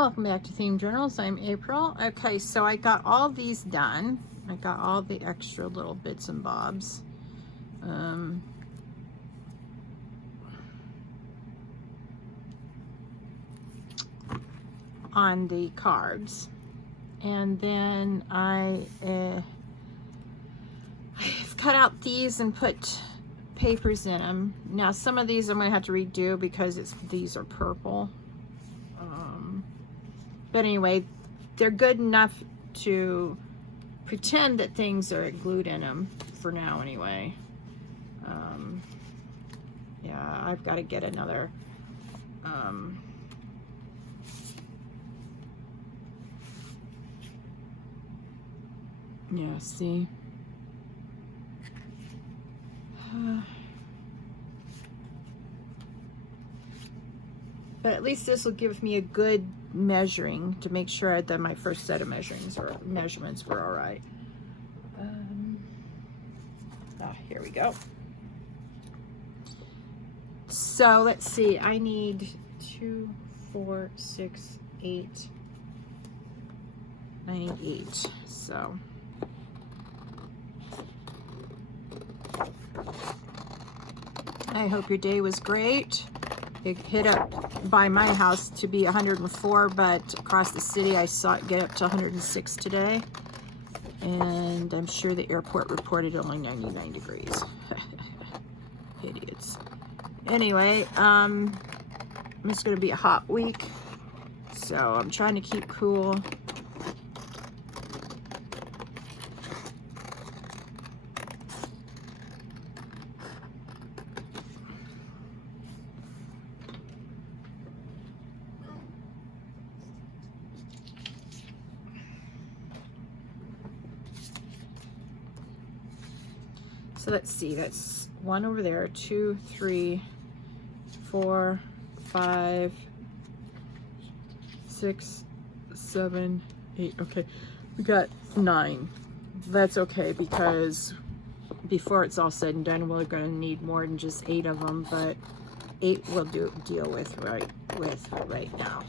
Welcome back to Themed Journals. I'm April. Okay, so I got all these done. I got all the extra little bits and bobs. On the cards. And then I've cut out these and put papers in them. Now some of these I'm going to have to redo because these are purple. But anyway, they're good enough to pretend that things are glued in them for now anyway. Yeah, I've got to get another yeah, see. But at least this will give me a good measuring to make sure that my first set of measurements were all right. Here we go. So let's see, I need 2, 4, 6, 8. I need 8. So I hope your day was great. It hit up by my house to be 104, but across the city I saw it get up to 106 today. And I'm sure the airport reported only 99 degrees. Idiots. Anyway, it's going to be a hot week, so I'm trying to keep cool. So let's see, that's 1 over there, 2, 3, 4, 5, 6, 7, 8. Okay, we got 9. That's okay because before it's all said and done, we're going to need more than just 8 of them, but 8 we'll deal with right now.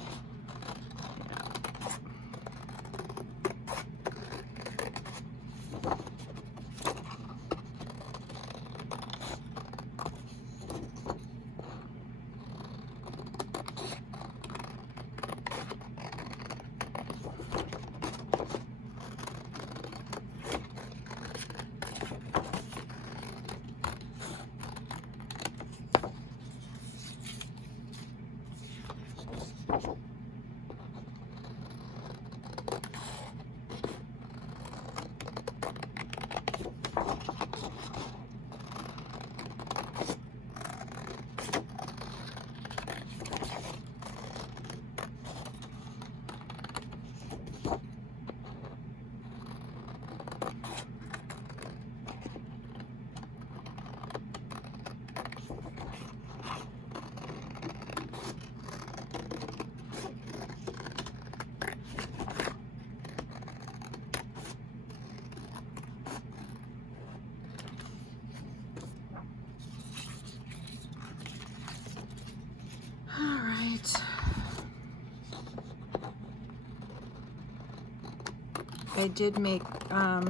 I did make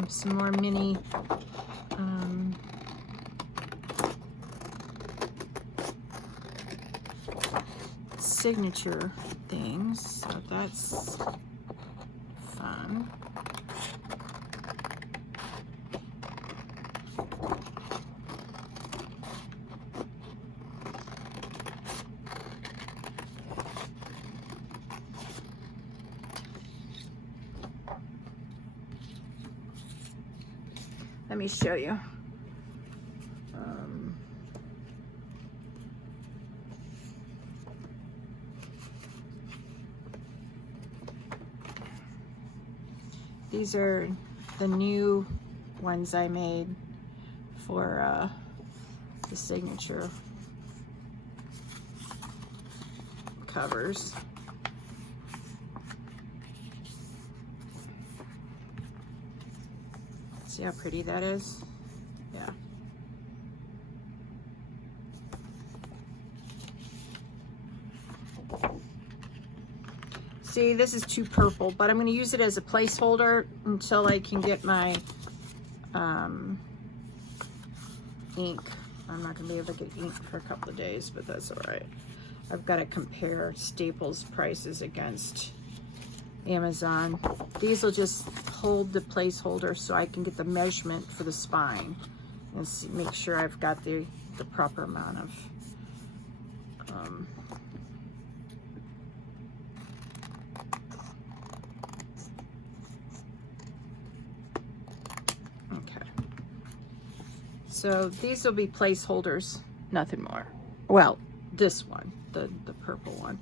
some more mini signature things, so that's fun. Let me show you. These are the new ones I made for the signature covers. See how pretty that is? Yeah. See, this is too purple, but I'm going to use it as a placeholder until I can get my ink. I'm not going to be able to get ink for a couple of days, but that's all right. I've got to compare Staples prices against Amazon. These will just hold the placeholder so I can get the measurement for the spine and see, make sure I've got the proper amount of okay. So these will be placeholders, nothing more. Well, this one, the purple one.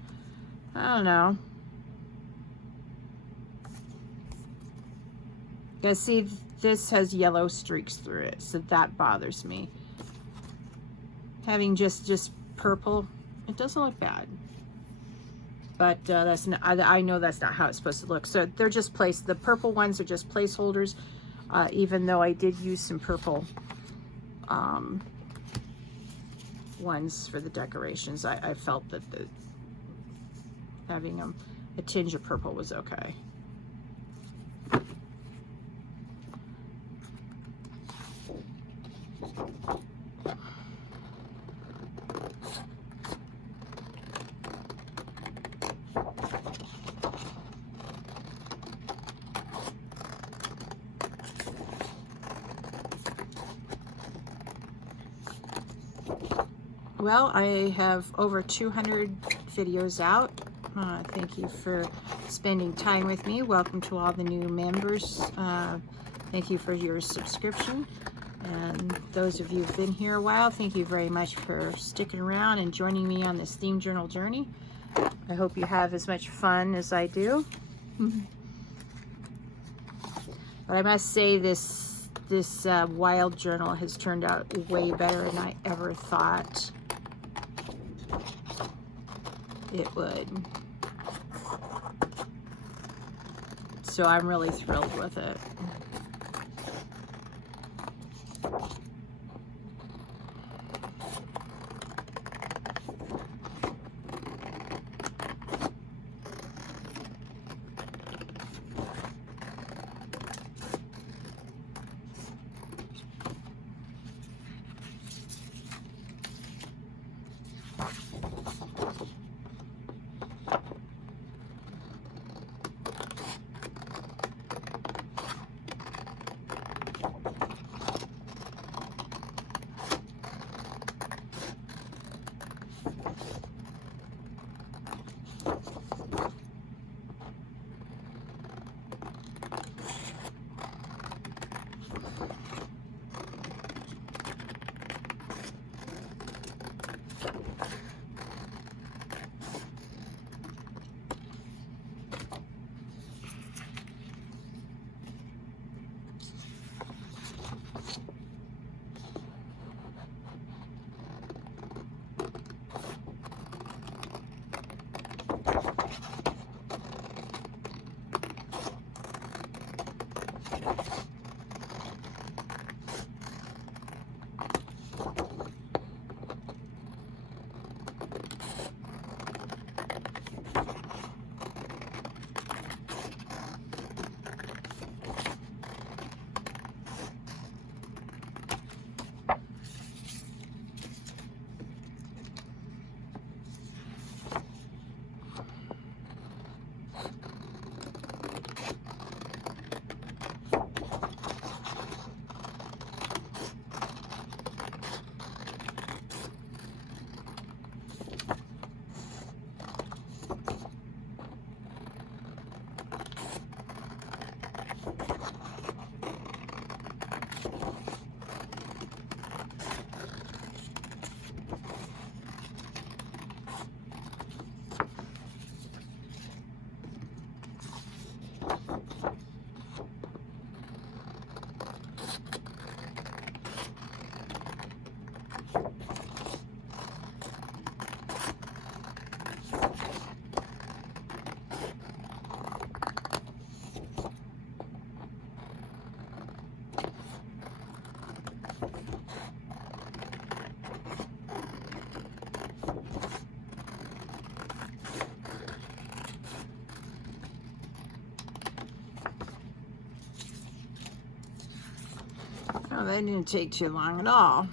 I don't know. You guys see, this has yellow streaks through it, so that bothers me. Having just purple, it doesn't look bad. But that's not, I know that's not how it's supposed to look. So they're just the purple ones are just placeholders, even though I did use some purple ones for the decorations. I felt that having a tinge of purple was okay. Well, I have over 200 videos out. Thank you for spending time with me. Welcome to all the new members. Thank you for your subscription. And those of you who've been here a while, thank you very much for sticking around and joining me on this theme journal journey. I hope you have as much fun as I do. But I must say this wild journal has turned out way better than I ever thought it would. So I'm really thrilled with it. that didn't take too long at all.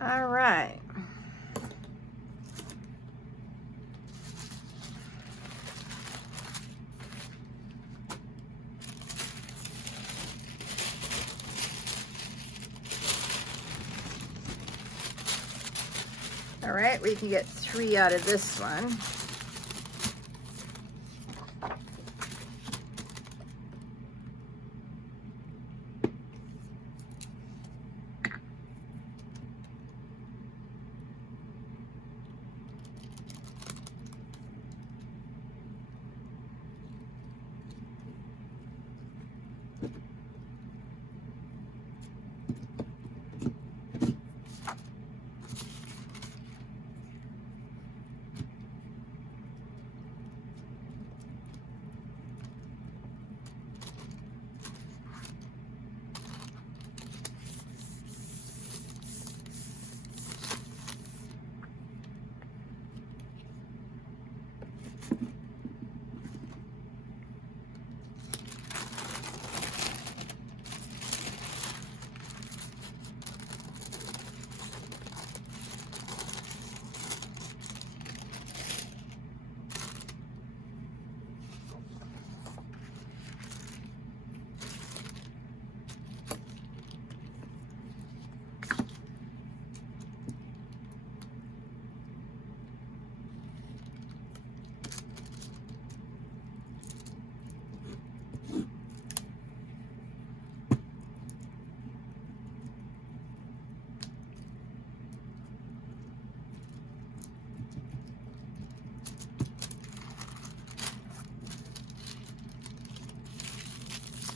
All right. All right, we can get 3 out of this one.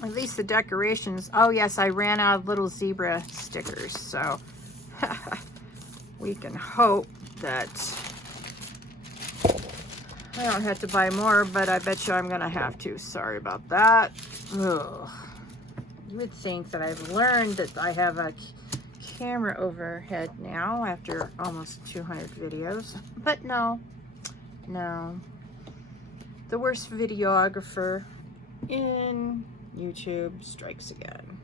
At least the decorations. Oh yes, I ran out of little zebra stickers, so we can hope that I don't have to buy more, but I bet you I'm gonna have to. Sorry about that. Ugh. You would think that I've learned that I have a camera overhead now after almost 200 videos, but no. The worst videographer in YouTube strikes again.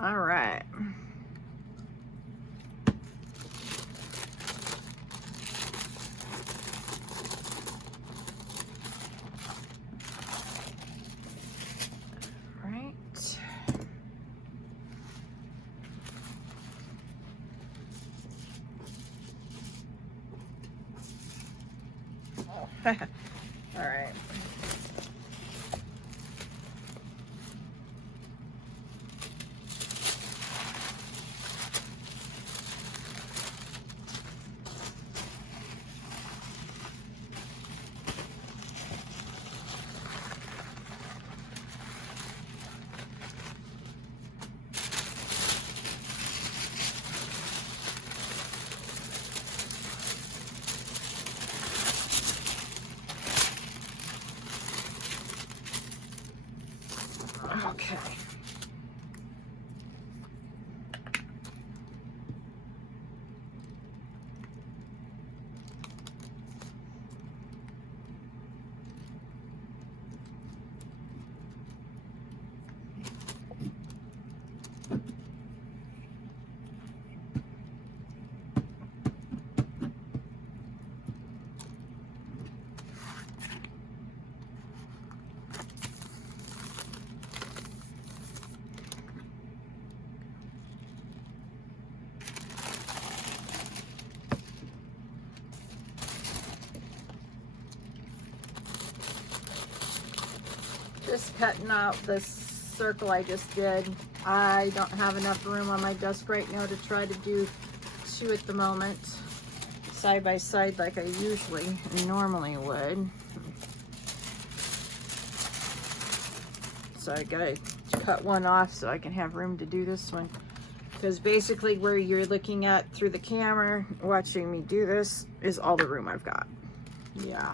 All right. All right. Okay. just cutting out this circle I just did. I don't have enough room on my desk right now to try to do 2 at the moment, side by side like I usually normally would. So I gotta cut one off so I can have room to do this one. Because basically where you're looking at through the camera, watching me do this, is all the room I've got. Yeah,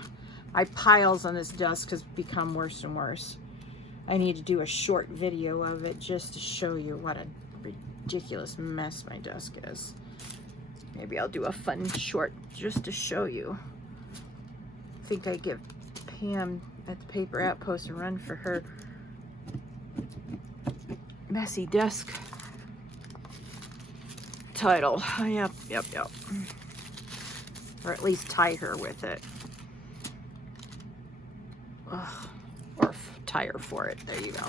my piles on this desk has become worse and worse. I need to do a short video of it just to show you what a ridiculous mess my desk is. Maybe I'll do a fun short just to show you. I think I give Pam at the Paper Outpost a run for her messy desk title. Yep. Or at least tie her with it. Ugh. Or tie her for it. There you go.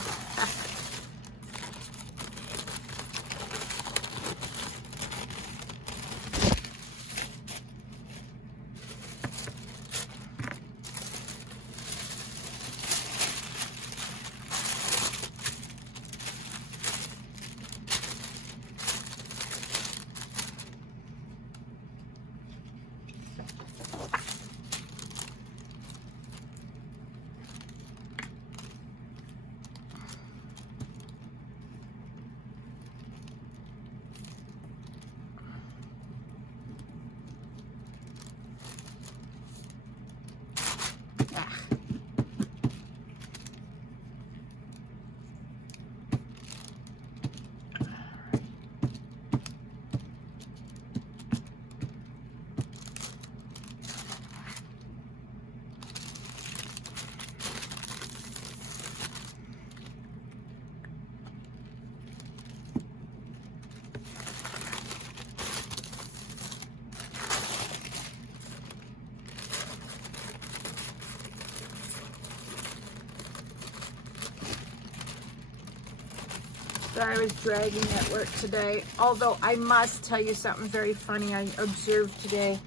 I was dragging at work today, although I must tell you something very funny I observed today.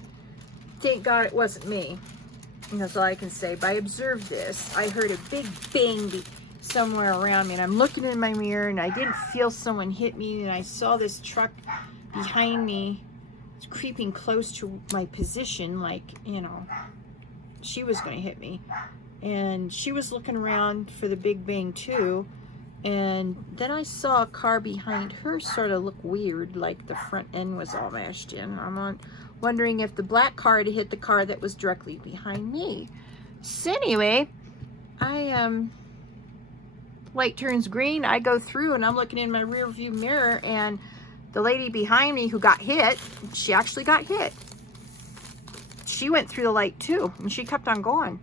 Thank God it wasn't me. That's all I can say. But I observed this. I heard a big bang somewhere around me, and I'm looking in my mirror, and I didn't feel someone hit me, and I saw this truck behind me. It's creeping close to my position, like, you know, she was going to hit me. And she was looking around for the big bang too. And then I saw a car behind her sort of look weird, like the front end was all mashed in. I'm wondering if the black car had hit the car that was directly behind me. So anyway, light turns green, I go through, and I'm looking in my rear view mirror, and the lady behind me who got hit, she actually got hit. She went through the light too, and she kept on going.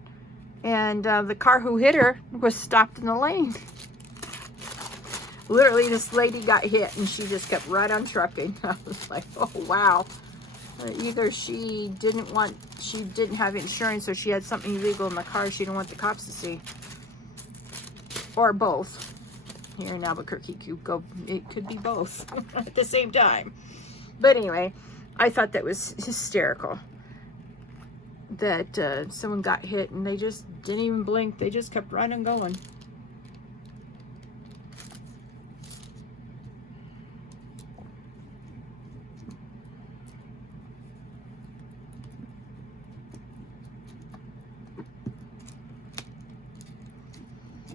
And the car who hit her was stopped in the lane. Literally, this lady got hit, and she just kept right on trucking. I was like, oh, wow. Either she didn't have insurance, or she had something illegal in the car she didn't want the cops to see. Or both. Here in Albuquerque, it could be both at the same time. But anyway, I thought that was hysterical. That someone got hit, and they just didn't even blink. They just kept right on going.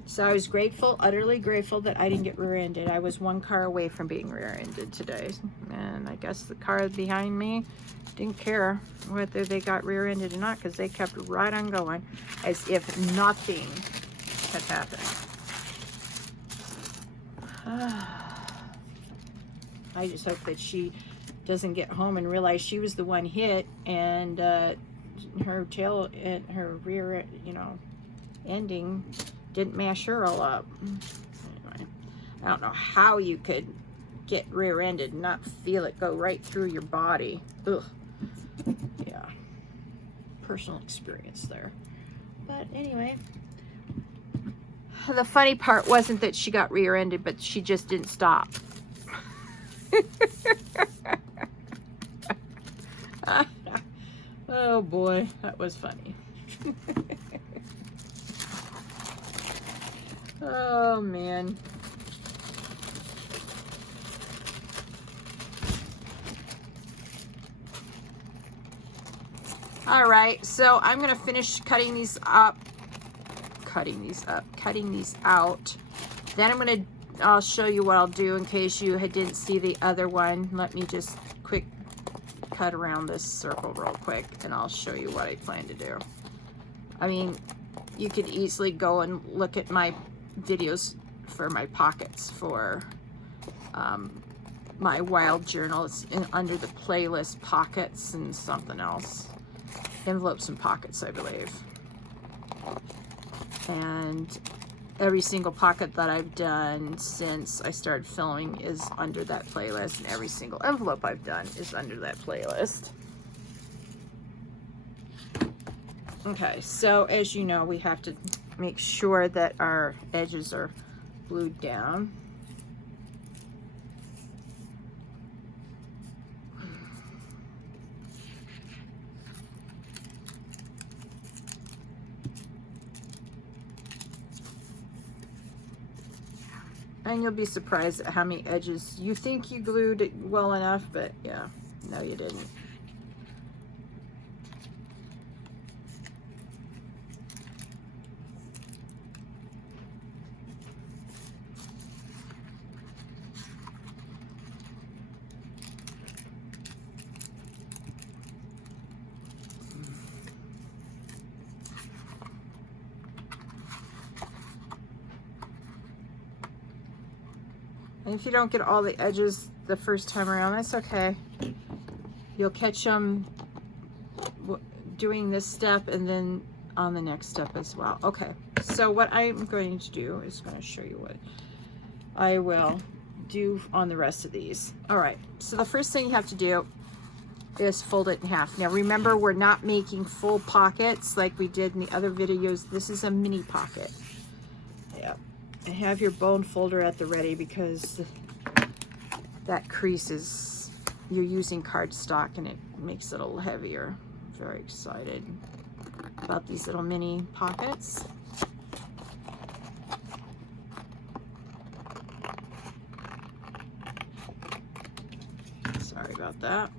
So I was grateful, utterly grateful, that I didn't get rear-ended. I was one car away from being rear-ended today. And I guess the car behind me didn't care whether they got rear-ended or not, because they kept right on going as if nothing had happened. I just hope that she doesn't get home and realize she was the one hit, and her tail and her rear, ending didn't mash her all up. Anyway, I don't know how you could get rear-ended and not feel it go right through your body. Ugh. Yeah. Personal experience there. But anyway, the funny part wasn't that she got rear-ended, but she just didn't stop. Oh boy, that was funny. Oh man. All right, so I'm gonna finish cutting these out. Then I'll show you what I'll do in case you didn't see the other one. Let me just quick cut around this circle real quick and I'll show you what I plan to do. I mean, you could easily go and look at my videos for my pockets for my wild journal. It's under the playlist pockets and something else. Envelopes and pockets, I believe. And every single pocket that I've done since I started filming is under that playlist, and every single envelope I've done is under that playlist. Okay, so as you know, we have to make sure that our edges are glued down. And you'll be surprised at how many edges you think you glued it well enough, but yeah, no you didn't. And if you don't get all the edges the first time around, that's okay. You'll catch them doing this step and then on the next step as well. Okay, so what I'm going to do is going to show you what I will do on the rest of these. All right, so the first thing you have to do is fold it in half. Now remember, we're not making full pockets like we did in the other videos. This is a mini pocket. Yeah. And have your bone folder at the ready because that crease is, you're using cardstock and it makes it a little heavier. I'm very excited about these little mini pockets. Sorry about that.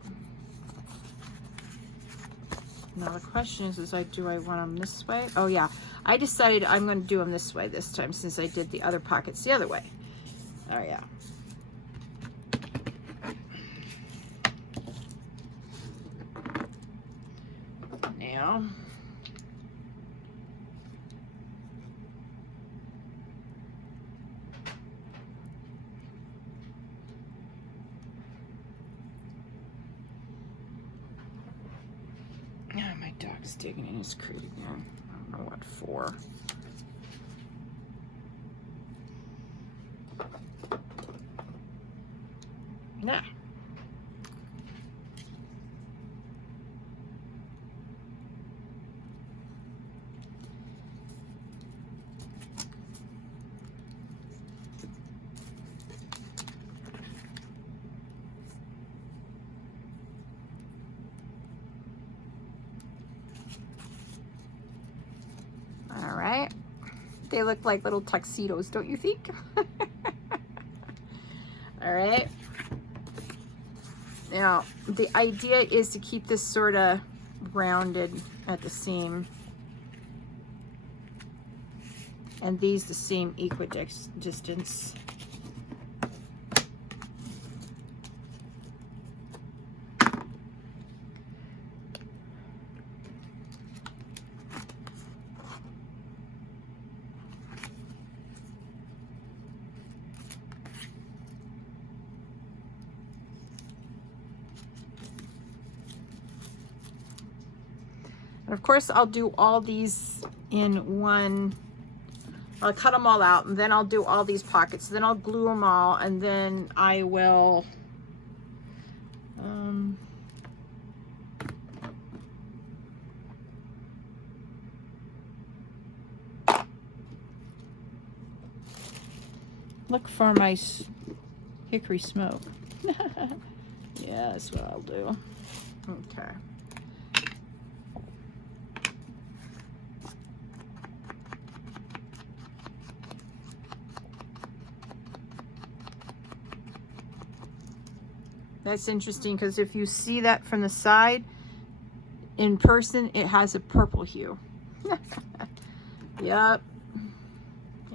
Now the question is do I want them this way? Oh yeah, I decided I'm going to do them this way this time since I did the other pockets the other way. Oh yeah. Now, my dog's digging in his crate again. I don't know what for. Nah. All right. They look like little tuxedos, don't you think? All right. Now, the idea is to keep this sort of rounded at the seam. And these the same equidistance. And of course, I'll do all these in one. I'll cut them all out, and then I'll do all these pockets. Then I'll glue them all, and then I will look for my hickory smoke. Yeah, that's what I'll do. Okay. That's interesting because if you see that from the side, in person, it has a purple hue. Yep. Yeah,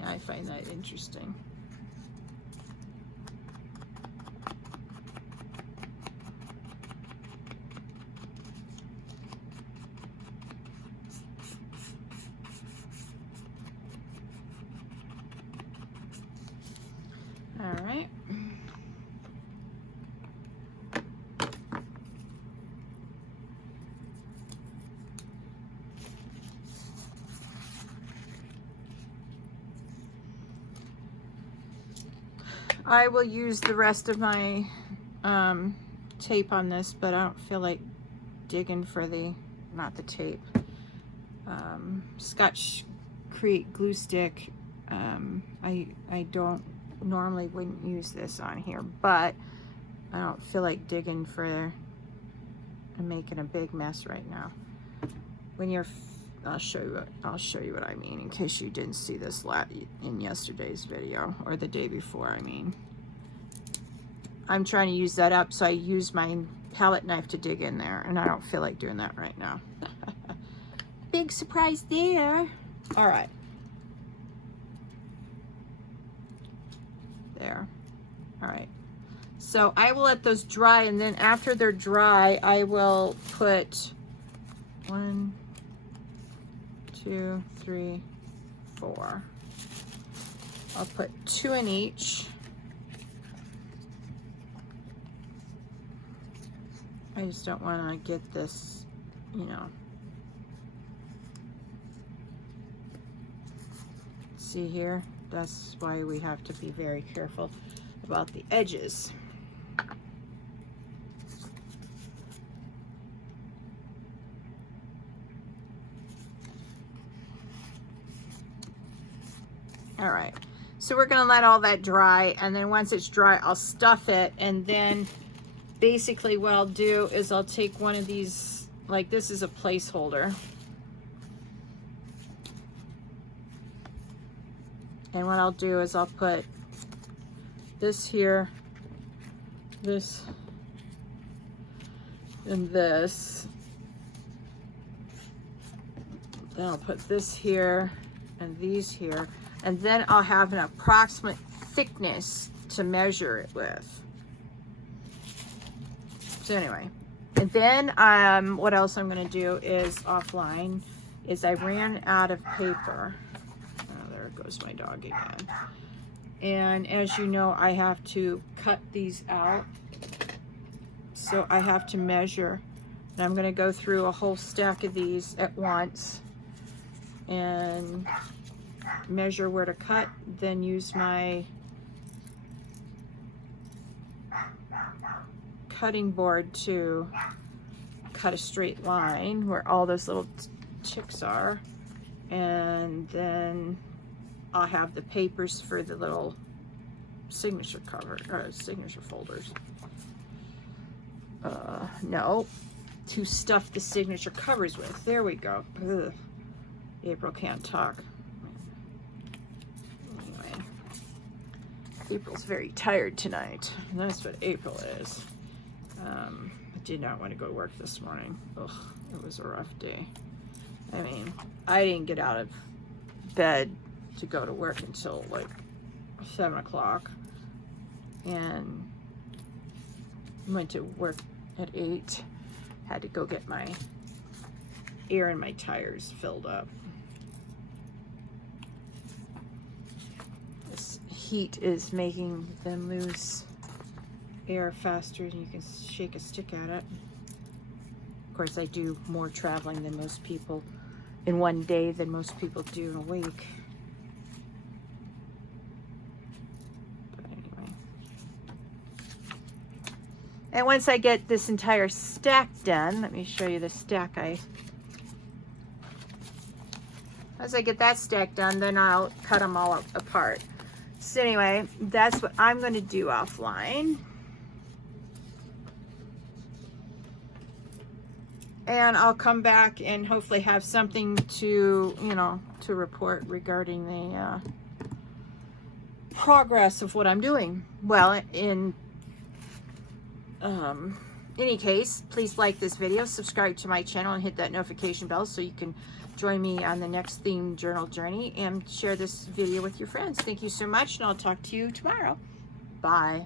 I find that interesting. All right. I will use the rest of my tape on this, but I don't feel like digging for the, not the tape, Scotch Creek glue stick. I don't normally wouldn't use this on here, but I don't feel like digging for and making a big mess right now. When you're, I'll show you what I mean in case you didn't see this in yesterday's video, or the day before, I mean. I'm trying to use that up, so I use my palette knife to dig in there, and I don't feel like doing that right now. Big surprise there. All right. There. All right. So I will let those dry, and then after they're dry, I will put 1, 2, 3, 4. I'll put 2 in each. I just don't want to get this, you know. See here? That's why we have to be very careful about the edges. All right, so we're gonna let all that dry, and then once it's dry, I'll stuff it, and then basically what I'll do is I'll take one of these, like this is a placeholder. And what I'll do is I'll put this here, this, and this. Then I'll put this here and these here. And then I'll have an approximate thickness to measure it with. So anyway, and then what else I'm gonna do is offline, is I ran out of paper. There goes my dog again. And as you know, I have to cut these out. So I have to measure. And I'm gonna go through a whole stack of these at once and measure where to cut, then use my cutting board to cut a straight line where all those little ticks are, and then I'll have the papers for the little signature cover, or signature folders. No, to stuff the signature covers with. There we go. Ugh. April can't talk. Anyway, April's very tired tonight. That's what April is. I did not want to go to work this morning. Ugh, it was a rough day. I mean, I didn't get out of bed to go to work until like 7 o'clock, and went to work at 8. Had to go get my air in my tires filled up. This heat is making them lose air faster than you can shake a stick at it. Of course, I do more traveling than most people in one day than most people do in a week. But anyway. And once I get this entire stack done, let me show you the stack as I get that stack done, then I'll cut them all apart. So anyway, that's what I'm going to do offline. And I'll come back and hopefully have something to, you know, to report regarding the progress of what I'm doing. Well, in any case, please like this video, subscribe to my channel, and hit that notification bell so you can join me on the next themed journal journey, and share this video with your friends. Thank you so much, and I'll talk to you tomorrow. Bye.